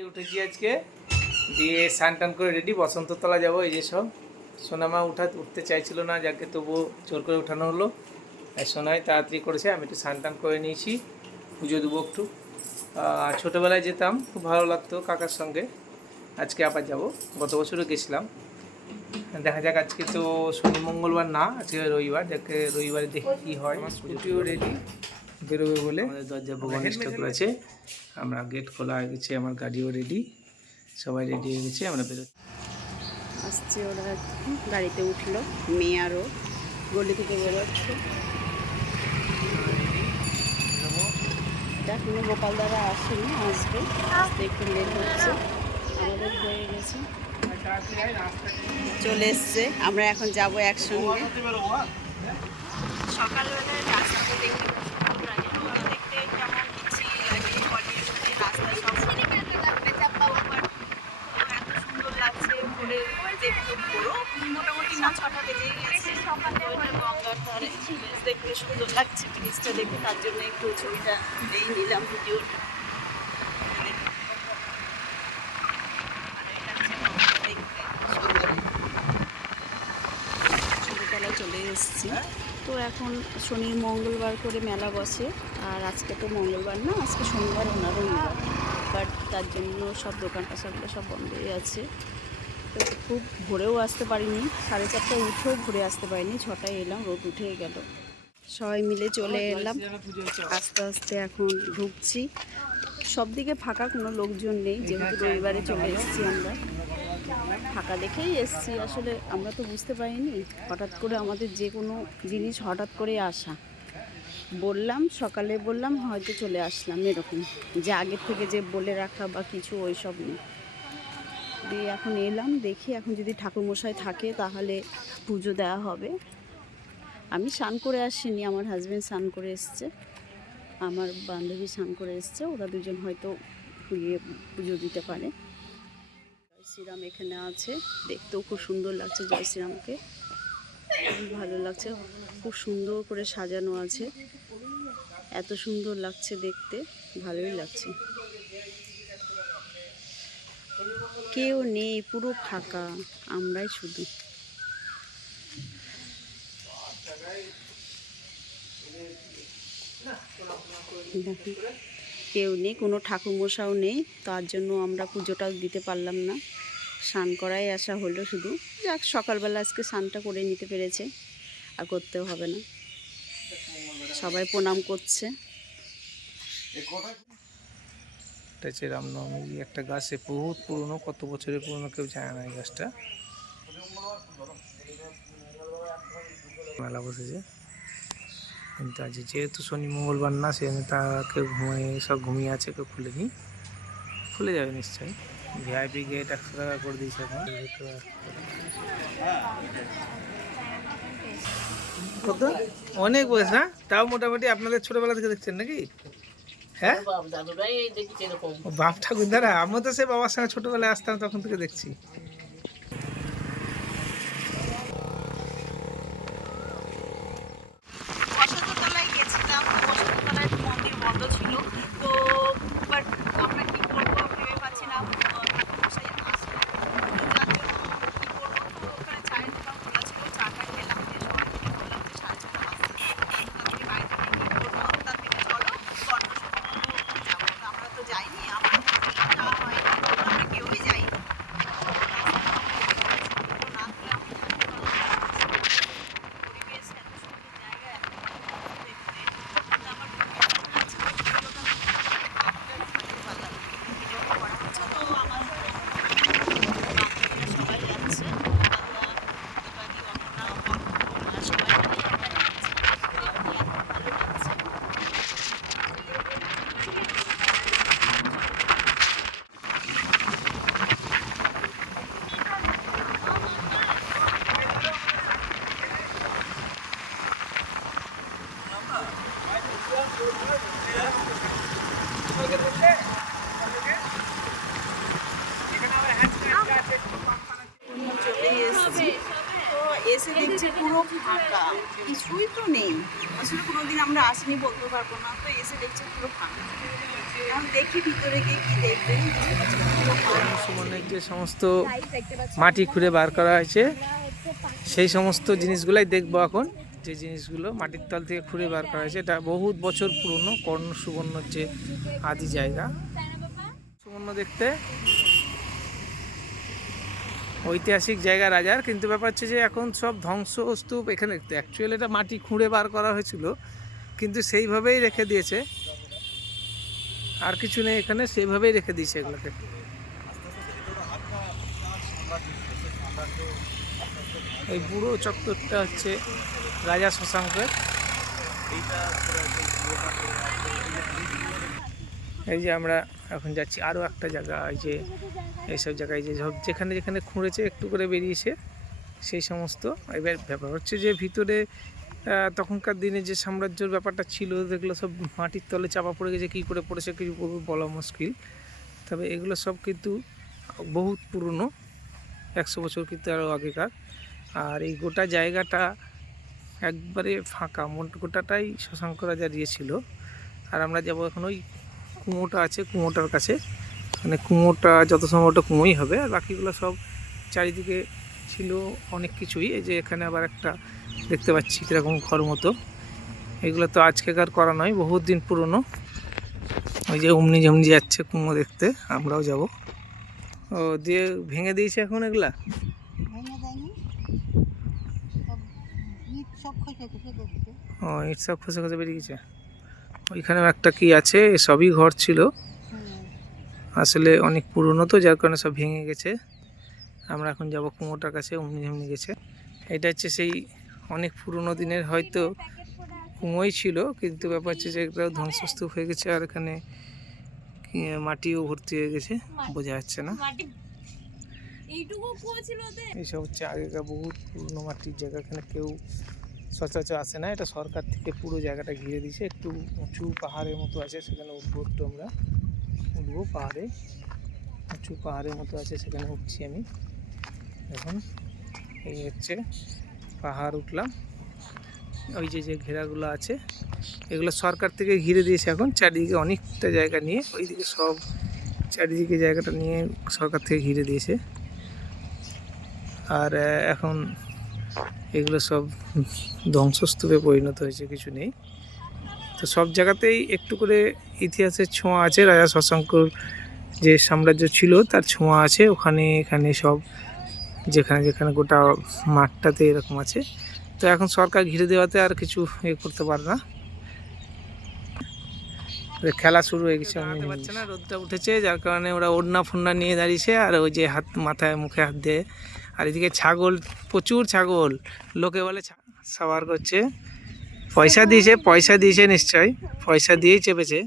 উঠেছি আজকে, দিয়ে স্নান টান করে রেডি, বসন্ততলা যাবো। এই যে সব সোনামা উঠতে চাইছিল না, যাকে তবুও জোর করে উঠানো হলো। সোনাই তাড়াতাড়ি করেছে, আমি একটু স্নান টান করে নিয়েছি, পুজো দেবো একটু। ছোটোবেলায় যেতাম, খুব ভালো লাগতো কাকার সঙ্গে। আজকে আবার যাব, গত বছরও গেছিলাম। দেখা যাক, আজকে তো শনি মঙ্গলবার না, আজকে রবিবার, যাকে রবিবারে দেখি কী হয়। আমার স্কুটিও রেডি, বেরোবে বলে। আমাদের দরজা ভগবান ঠাকুর আছে, আমরা গেট খোলা হয়ে গেছে, আমার গাড়িও রেডি, সবাই রেডি হয়ে গেছে, আমরা বেরোচ্ছি। আসছে ওরা, গাড়িতে উঠলো, মেয়ে আরও গলি থেকে বেরোচ্ছে। এখনো গোপাল দাদা আসেনি, আসবে, আসতে একটু লেট হচ্ছে, আমাদের হয়ে গেছে, চলে এসছে। আমরা এখন যাবো একসঙ্গে। সকালবেলায় রাস্তাটা দেখতে দেখতে কেমন ইচ্ছে লাগে, রাস্তা সব এত সুন্দর লাগছে। ভোরে দেখতে পুরো মোটামুটি না 6টা বেজেই গেছে। গঙ্গার ধারে দেখতে সুন্দর লাগছে, ব্রিজটা দেখে, তার জন্য একটু ছবিটা এই নিলাম, ভিডিওটা। ছোটোতলায় চলে এসেছি। তো এখন শনি মঙ্গলবার করে মেলা বসে, আর আজকে তো মঙ্গলবার না, আজকে শনিবার, ওনারও রবিবার, বাট তার জন্য সব দোকান পাশাগুলো সব বন্ধই আছে। তো খুব ভোরেও আসতে পারিনি, 4:30টায় উঠেও ঘুরে আসতে পারিনি, 6টায় এলাম, রোদ উঠে গেল। সবাই মিলে চলে এলাম, আস্তে আস্তে এখন ঢুকছি। সব দিকে ফাঁকা, কোনো লোকজন নেই, যেহেতু রবিবারে চলে এসেছি আমরা। ফাঁকা দেখেই এসছি, আসলে আমরা তো বুঝতে পারিনি, হঠাৎ করে আমাদের যে কোনো জিনিস হঠাৎ করে আসা। সকালে বললাম, হয়তো চলে আসলাম, এরকম যে আগের থেকে যে বলে রাখা বা কিছু ওই সব নেই। দিয়ে এখন এলাম, দেখি এখন যদি ঠাকুরমশাই থাকে তাহলে পুজো দেওয়া হবে। আমি স্নান করে আসিনি, আমার হাজব্যান্ড স্নান করে এসছে, আমার বান্ধবী স্নান করে এসছে, ওরা দুজন হয়তো পুজো দিতে পারে। জয় শ্রীরাম এখানে আছে, দেখতেও খুব সুন্দর লাগছে, জয় শ্রীরামকে খুব ভালো লাগছে, খুব সুন্দর করে সাজানো আছে, এত সুন্দর লাগছে দেখতে, ভালোই লাগছে। কেউ নেই, পুরো ফাঁকা, আমরাই শুধু। দেখুন, কেউ নেই, কোনো ঠাকুরমশাও নেই, তার জন্য আমরা পুজোটাও দিতে পারলাম না। স্নান করাই আসা হলো শুধু, যাক সকালবেলা আজকে স্নানটা করে নিতে পেরেছে, আর করতেও হবে না। সবাই প্রণাম করছে। এটা হচ্ছে রামনবমী একটা গাছ, বহুত পুরনো, কত বছরের পুরনো কেউ জানে না এই গাছটা। মেলা বসেছে, কিন্তু আজ যেহেতু শনি মঙ্গলবার না, সেজন্য তা কেউ ঘুমিয়ে আছে, কেউ খুলেনি, খুলে যাবে নিশ্চয়ই। ভিআইপি গেট 100 টাকা করে দিয়েছে এখন। কত অনেক বয়স না, তাও মোটামুটি আপনাদের ছোটবেলা থেকে দেখছেন নাকি? হ্যাঁ, বাপ ঠাকুর দাদা, আমরা তো সে বাবার সঙ্গে ছোটবেলায় আসতাম, তখন থেকে দেখছি। বসন্ততলায় গেছিলাম, বসন্ততলায় মন্দির বন্ধ ছিল, তো বাট আমরা কি করবো ভেবে পাচ্ছি না, ঠাকুরমশাই আসলো, যার জন্য কি করবো, তো ওখানে চায়ের দোকান খোলা ছিল, চাটা খেলাম, দিয়ে সবাই মিলে বললাম যে 6:30 বাজছে, তাড়াতাড়ি বাড়ি থেকে কি করবো, তার থেকে চলো গণেশ যাবো। আমরা তো যাইনি, আমরা যাওয়া হয়নি, আমরা কেউই যাইনি। ফাঁকা, কিছুই তো নেই। আসলে কোনোদিন আমরা আসিনি, বলতে পারবো না, তো এসে দেখছি পুরো ফাঁকা। এখন দেখি ভিতরে গিয়ে কি দেখবেন। সুমনের যে সমস্ত মাটি খুঁড়ে বার করা হয়েছে সেই সমস্ত জিনিসগুলাই দেখবো এখন। যে জিনিসগুলো মাটির তল থেকে খুঁড়ে বার করা হয়েছে, এটা বহুত বছর পুরনো কর্ণ সুবর্ণর যে আদি জায়গা। সুবর্ণ দেখতে ঐতিহাসিক জায়গা রাজার, কিন্তু ব্যাপার হচ্ছে যে এখন সব ধ্বংসস্তূপ এখানে। অ্যাকচুয়ালি এটা মাটি খুঁড়ে বার করা হয়েছিল, কিন্তু সেইভাবেই রেখে দিয়েছে, আর কিছু নেই এখানে, সেইভাবেই রেখে দিয়েছে এগুলোকে। এই পুরো চত্বরটা হচ্ছে রাজা শশাঙ্কের। এই যে আমরা এখন যাচ্ছি আরও একটা জায়গা, এই যে এইসব জায়গায় যে সব যেখানে যেখানে খুঁড়েছে একটু করে বেরিয়েছে সেই সমস্ত। এবার ব্যাপার হচ্ছে যে ভিতরে তখনকার দিনে যে সাম্রাজ্যের ব্যাপারটা ছিল, যেগুলো সব মাটির তলে চাপা পড়ে গেছে, কী করে পড়েছে কিছু বলা মুশকিল। তবে এগুলো সব কিন্তু বহুত পুরনো, 100 বছর কিন্তু আরও আগেকার। আর এই গোটা জায়গাটা একবারে ফাঁকা, গোটাটাই শশাঙ্ক রাজা দিয়েছিল। আর আমরা যাবো এখন ওই কুমোটা আছে, কুমোটার কাছে। মানে কুমোটা যত সম্ভবত কুমোই হবে, আর বাকিগুলো সব চারিদিকে ছিল অনেক কিছুই। এই যে এখানে আবার একটা দেখতে পাচ্ছি কীরকম ঘর মতো, এগুলো তো আজকেকার করা নয়, বহুত দিন পুরনো। ওই যে অমনি যেমনি যাচ্ছে কুমো দেখতে, আমরাও যাব। ও দিয়ে ভেঙে দিয়েছে এখন এগুলা। ও ইট সব খসে খসে বেরিয়ে গেছে। ওইখানেও একটা কি আছে, সবই ঘর ছিল আসলে, অনেক পুরনো তো, যার কারণে সব ভেঙে গেছে। আমরা এখন যাব কুমোটার কাছে, অমনি যেমনি গেছে। এটা হচ্ছে সেই অনেক পুরনো দিনের হয়তো কুমোই ছিল, কিন্তু ব্যাপার হচ্ছে যে এগুলো ধ্বংসস্তূপ হয়ে গেছে, আর এখানে মাটিও ভর্তি হয়ে গেছে, বোঝা যাচ্ছে না। এইসব হচ্ছে আগেকার বহুত পুরনো মাটির জায়গা, এখানে কেউ সচরাচর আসে না। এটা সরকার থেকে পুরো জায়গাটা ঘিরে দিয়েছে, একটু উঁচু পাহাড়ের মতো আছে, সেখানে উঠবো, একটু আমরা উঠবো পাহাড়ে, উঁচু পাহাড়ের মতো আছে, সেখানে উঠছি আমি এখন। এই হচ্ছে পাহাড় উঠলাম, ওই যে যে ঘেরাগুলো আছে এগুলো সরকার থেকে ঘিরে দিয়েছে এখন, চারিদিকে অনেকটা জায়গা নিয়ে, ওইদিকে সব চারিদিকে জায়গাটা নিয়ে সরকার থেকে ঘিরে দিয়েছে। আর এখন এগুলো সব ধ্বংসস্তূপে পরিণত হয়েছে, কিছু নেই। তো সব জায়গাতেই একটু করে ইতিহাসের ছোঁয়া আছে, রাজা শশাঙ্কর যে সাম্রাজ্য ছিল তার ছোঁয়া আছে ওখানে, এখানে সব যেখানে যেখানে গোটা মাঠটাতে এরকম আছে। তো এখন সরকার ঘিরে দেওয়াতে আর কিছু করতে পারে না। খেলা শুরু হয়ে গেছে, আমি পারছে না, রোদটা উঠেছে, যার কারণে ওরা ওড়না ফোড়না নিয়ে দাঁড়িয়েছে, আর ওই যে হাত মাথায় মুখে হাত দিয়ে। আর এদিকে ছাগল, প্রচুর ছাগল, লোকে বলে সাবার করছে। পয়সা দিয়েছে নিশ্চয়, পয়সা দিয়েই চেপেছে।